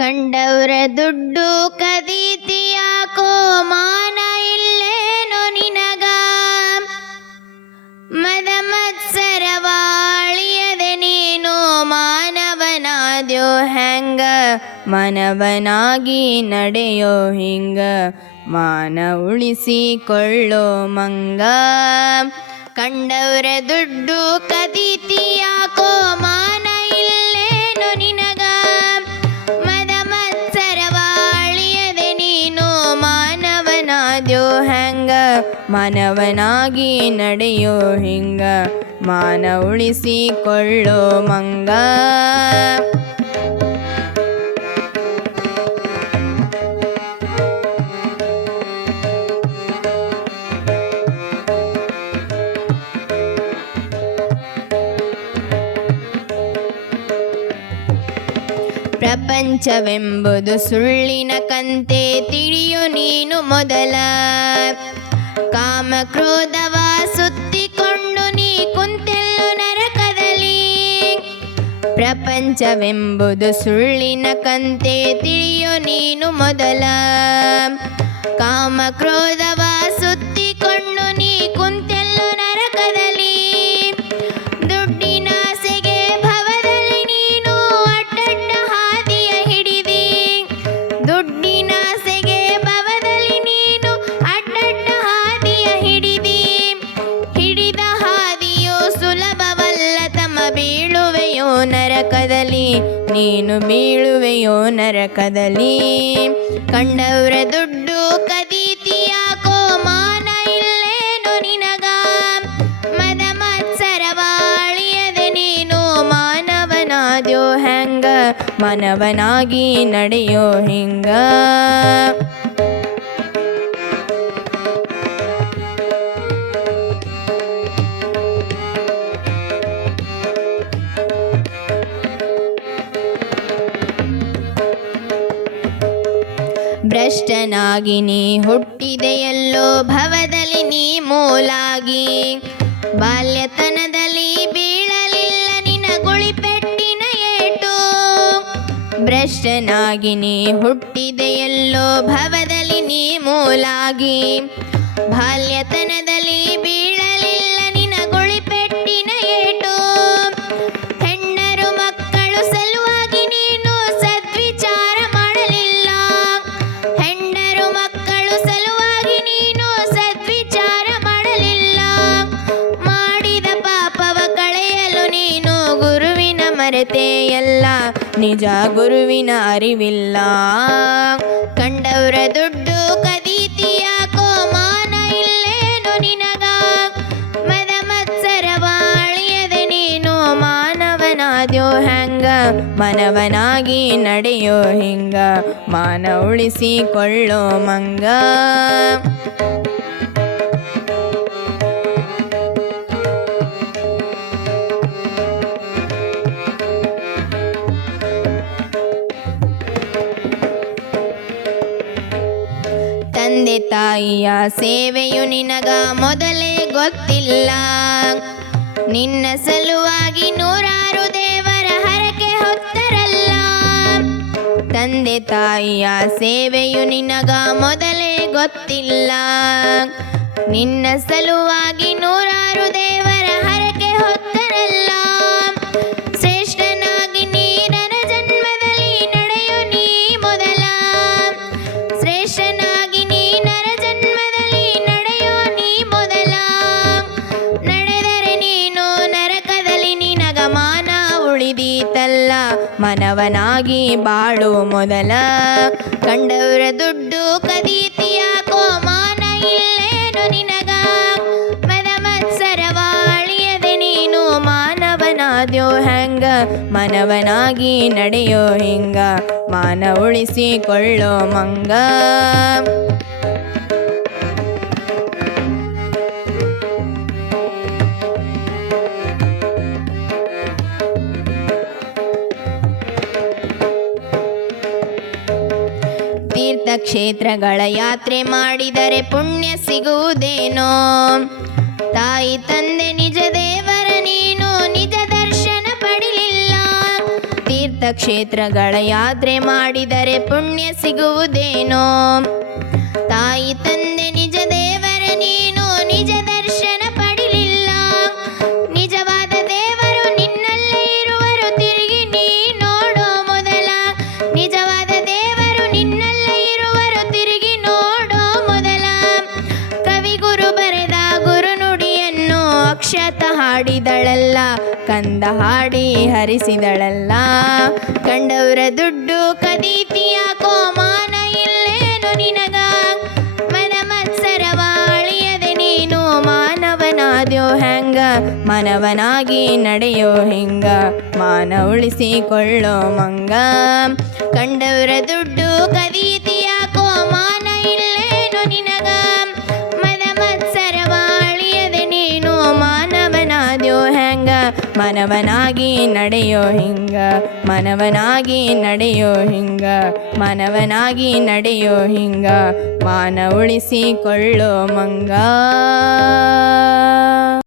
ಕಂಡವ್ರ ದುಡ್ಡು ಕದೀತಿಯಾಕೋ ಮಾನ ಇಲ್ಲೇನೋ ನಿನಗ ಮದ ಮತ್ಸರವಾಳಿಯದೆ ನೀನು ಮಾನವನಾದ್ಯೋ ಹೆಂಗ ಮಾನವನಾಗಿ ನಡೆಯೋ ಹಿಂಗ ಮಾನ ಉಳಿಸಿಕೊಳ್ಳೋ ಮಂಗ ಕಂಡವ್ರ ದುಡ್ಡು ಕದೀತಿಯಾಕೋ ಮಾನ ಇಲ್ಲೇನು ನಿನಗ ಮದ ಮತ್ಸರವಾಳಿಯದೆ ನೀನು ಮಾನವನಾದ್ಯೋ ಹೆಂಗ ಮಾನವನಾಗಿ ನಡೆಯೋ ಹಿಂಗ ಮಾನ ಉಳಿಸಿಕೊಳ್ಳೋ ಮಂಗ ಪ್ರಪಂಚವೆಂಬುದು ಸುಳ್ಳಿನ ಕಂತೆ ತಿಳಿಯು ನೀನು ಮೊದಲ ಕಾಮ ಕ್ರೋಧವ ಸುತ್ತಿಕೊಂಡು ನೀ ಕುಂತೆಲ್ಲು ನರಕದಲ್ಲಿ ಪ್ರಪಂಚವೆಂಬುದು ಸುಳ್ಳಿನ ಕಂತೆ ತಿಳಿಯು ನೀನು ಮೊದಲ ಕಾಮ ಕ್ರೋಧವ ಸುತ್ತಿಕೊಂಡು ನೀ ಕುಂತೆಲ್ಲು ನರಕದಲ್ಲಿ ದುಡ್ಡಿನಾಸೆಗೆ ಭವದಲ್ಲಿ ನೀನು ಅಡ್ಡಡ್ಡ ಹಾದಿಯ ಹಿಡಿದಿ ದುಡ್ಡಿನಾಸೆಗೆ ಭವದಲ್ಲಿ ನೀನು ಅಡ್ಡಡ್ಡ ಹಾದಿಯ ಹಿಡಿದ ಹಾದಿಯು ಸುಲಭವಲ್ಲ ತಮ್ಮ ಬೀಳುವೆಯೋ ನರಕದಲ್ಲಿ ನೀನು ಬೀಳುವೆಯೋ ನರಕದಲ್ಲಿ ಕಂಡವ್ರ ದುಡ್ಡು ಕದೀತಿಯಾಕೋ ಮಾನ ಇಲ್ಲೇನು ನಿನಗ ಮದ ಮತ್ಸರವಾಳಿಯದೆ ನೀನು ಮಾನವನಾದ್ಯೋ ಹೆಂಗ ಮಾನವನಾಗಿ ನಡೆಯೋ ಹಿಂಗ ಭ್ರಷ್ಟನಾಗಿ ನೀ ಹುಟ್ಟಿದೆಯಲ್ಲೋ ಭವದಲ್ಲಿ ನೀ ಮೂಲಾಗಿ ಬಾಲ್ಯತನದಲ್ಲಿ ಬೀಳಲಿಲ್ಲ ನಿನ ಗುಳಿಪೆಟ್ಟಿನ ಏಟು ಭ್ರಷ್ಟನಾಗಿ ನೀ ಹುಟ್ಟಿದೆಯಲ್ಲೋ ಭವದಲ್ಲಿ ನೀ ಮೂಲಾಗಿ ಬಾಲ್ಯತನದಲ್ಲಿ ಬೀಳಲಿಲ್ಲ ನಿನ ಗುಳಿಪೆಟ್ಟಿನ ಏಟು ಹೆಣ್ಣರು ಮಕ್ಕಳು ಸಲುವಾಗಿ ನೀನು ಸದ್ವಿಚಾರ ಮಾಡಲಿಲ್ಲ ಹೆಣ್ಣರು ಮಕ್ಕಳು ಸಲುವಾಗಿ ನೀನು ಸದ್ವಿಚಾರ ಮಾಡಲಿಲ್ಲ ಮಾಡಿದ ಪಾಪವ ಕಳೆಯಲು ನೀನು ಗುರುವಿನ ಮರೆತೆಯಲ್ಲ ನಿಜ ಗುರುವಿನ ಅರಿವಿಲ್ಲ ಕಂಡವ್ರ ದುಡ್ಡು ಕದೀತಿಯಾಕೋ ಮಾನ ಇಲ್ಲೇನು ನಿನಗ ಮದ ಮತ್ಸರವಾಳಿಯದೆ ನೀನು ಮಾನವನಾದ್ಯೋ ಹೆಂಗ ಮಾನವನಾಗಿ ನಡೆಯೋ ಹಿಂಗ ಮಾನ ಉಳಿಸಿಕೊಳ್ಳೋ ಮಂಗ ತಂದೆ ತಾಯಿಯ ಸೇವೆಯು ನಿನಗ ಮೊದಲೇ ಗೊತ್ತಿಲ್ಲ ನಿನ್ನ ಸಲುವಾಗಿ ನೂರಾರು ದೇವರ ಹರಕೆ ಹೊತ್ತರಲ್ಲ ತಂದೆ ತಾಯಿಯ ಸೇವೆಯು ನಿನಗ ಮೊದಲೇ ಗೊತ್ತಿಲ್ಲ ನಿನ್ನ ಸಲುವಾಗಿ ನೂರಾರು ದೇವರ ಹರಕೆ ಹೊತ್ತರಲ್ಲ ಶ್ರೇಷ್ಠನಾಗಿ ನೀ ನರ ಜನ್ಮದಲ್ಲಿ ನಡೆಯು ನೀ ಮೊದಲ ಶ್ರೇಷ್ಠನಾಗಿ ನೀ ನರ ಜನ್ಮದಲ್ಲಿ ನಡೆಯೋ ನೀ ಮೊದಲ ನಡೆದರೆ ನೀನು ನರಕದಲ್ಲಿ ನಿನಗ ಮಾನ ಉಳಿದೀತಲ್ಲ ಮನವನಾಗಿ ಬಾಳು ಮೊದಲ ಕಂಡವ್ರ ದುಡ್ಡು ಕದೀತಿಯಾಕೋ ಮಾನ ಇಲ್ಲೇನು ನಿನಗ ಮದ ಮತ್ಸರವಾಳಿಯದೆ ನೀನು ಮಾನವನಾದ್ಯೋ ಹೆಂಗ ಮಾನವನಾಗಿ ನಡೆಯೋ ಹಿಂಗ ಮಾನ ಉಳಿಸಿಕೊಳ್ಳೋ ಮಂಗ ತೀರ್ಥಕ್ಷೇತ್ರಗಳ ಯಾತ್ರೆ ಮಾಡಿದರೆ ಪುಣ್ಯ ಸಿಗುವುದೇನೋ ತಾಯಿ ತಂದೆ ನಿಜ ದೇವರ ನೀನು ನಿಜ ದರ್ಶನ ಪಡಿಲಿಲ್ಲ ತೀರ್ಥಕ್ಷೇತ್ರಗಳ ಯಾತ್ರೆ ಮಾಡಿದರೆ ಪುಣ್ಯ ಸಿಗುವುದೇನೋ. ತಾಯಿ ತಂದೆ ನಿಜ ದೇವರ ನೀನು ನಿಜ ದರ್ಶನ ಪಡಿಲಿಲ್ಲ. ನಿಜವಾದ ದೇವರು ನಿನ್ನಲ್ಲೇ ಇರುವರು ತಿರುಗಿ ನೀ ನೋಡೋ ಮೊದಲ. ನಿಜವಾದ ದೇವರು ನಿನ್ನಲ್ಲೇ ಇರುವರು ತಿರುಗಿ ನೋಡೋ ಮೊದಲ. ಕವಿಗುರು ಬರೆದ ಗುರುನುಡಿಯನ್ನು ಅಕ್ಷತ ಹಾಡಿದಳಲ್ಲ, ಕಂದ ಹಾಡಿ ಹರಿಸಿದಳಲ್ಲ. ಕಂಡವರ ದುಡ್ಡು ಕದೀತಿಯಾಕೋ ಮಾನ ಇಲ್ಲೇನು ನಿನಗ. ಮನ ಮತ್ಸರವ ಅಳಿಯದೆ ನೀನು ಮಾನವನಾದ್ಯೋ ಹೆಂಗ. ಮಾನವನಾಗಿ ನಡೆಯೋ ಹಿಂಗ ಮಾನ ಉಳಿಸಿಕೊಳ್ಳೋ ಮಂಗ. ಕಂಡವರ ದುಡ್ಡು ಕದೀತಿಯಾಕೋ ಮಾನ ಇಲ್ಲೇನು ನಿನಗ. ಮನ ಮತ್ಸರವ ಅಳಿಯದೆ ನೀನು ಮಾನವನಾದ್ಯೋ ಹೆಂಗ. ಮನವನಾಗಿ ನಡೆಯೋ ಹಿಂಗ ಮನವನಾಗಿ ನಡೆಯೋ ಹಿಂಗ ಮನವನಾಗಿ ನಡೆಯೋ ಹಿಂಗ ಮಾನ ಉಳಿಸಿಕೊಳ್ಳೋ ಮಂಗ.